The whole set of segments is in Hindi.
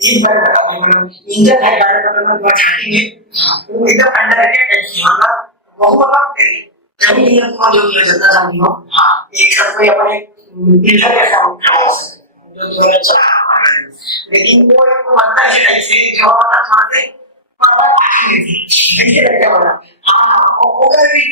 इंजन है गाड़ी का मतलब छाती में वो एकदम अंडर अटैक है मतलब बहुत मतलब जब भी तुम जो किया जाता जानती हो हाँ एक साथ कोई अपने इंजन के साथ जो थोड़ा चला लेकिन वो एक बनता है ऐसे जो अपना ऐसे लगता होगा हाँ होगा कि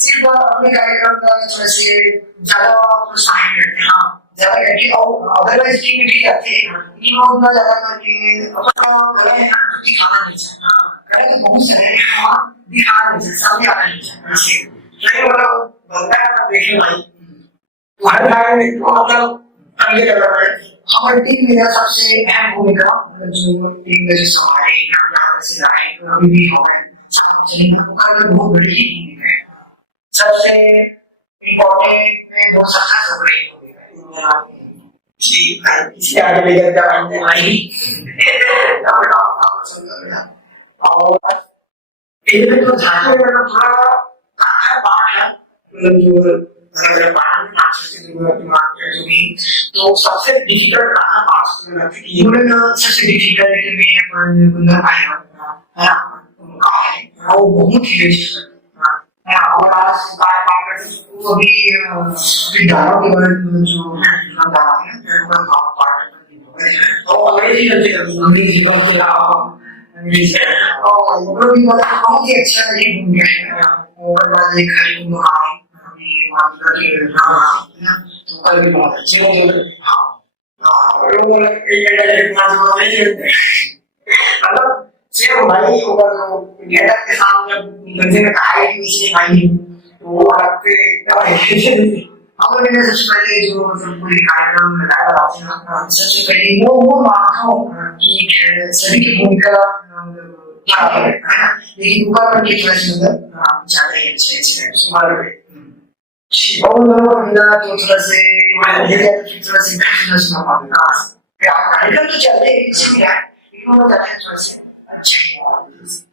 सिर्फ अपने कार्यक्रम का थोड़ा से ज्यादा प्रोत्साहन करते हैं हाँ ज्यादा करके और अदरवाइज टीम भी जाते हैं टीम उतना ज्यादा करके अपना गलत दिखाना नहीं चाहिए हाँ बहुत सारे हाँ दिखाना नहीं चाहिए सामने आना नहीं चाहिए ऐसे तो ये मतलब बनता है ना देखें भाई तो हर बार में तो मतलब आगे चल रहा है हमारी टीम में सबसे अहम भूमिका जो टीम में हमारे से आए अभी भी हो गए बहुत बड़ी भूमिका है सबसे इम्पोर्टेंट में वो सक्सेस हो गई इसी आगे लेकर जाएंगे भाई और इसमें तो झांसे में थोड़ा पार्ट है मतलब जो तो सबसे डिफिकल्ट खाना पास करना है यूनिट सबसे डिफिकल्ट में अपन बंदा आया है वो बहुत ही है और आज बात वो भी दावा के बारे में जो है दावा है वो बात पार्ट तो अंग्रेजी करते हैं अंग्रेजी का अलावा अंग्रेजी और वो भी बहुत ही अच्छा ये घूम गया और बाद में खाली घूम रहा है मतलब कि हाँ तो कल भी बहुत अच्छे हो गए हाँ लोग एक मतलब सिर्फ भाई ऊपर जो गेटअप के सामने बंदे ने कहा है कि इसे भाई तो वो लगते हम लोगों ने सबसे पहले जो पूरी कार्यक्रम लगाया था सबसे पहले वो मानता हूँ कि सभी की भूमिका क्या है लेकिन ऊपर पर कितना सुंदर ज्यादा ही अच्छे सुधार और लोगों ने जो थोड़ा से थोड़ा से सुना पाता है कार्यक्रम तो चलते हैं इसमें यार थोड़ा सा अच्छा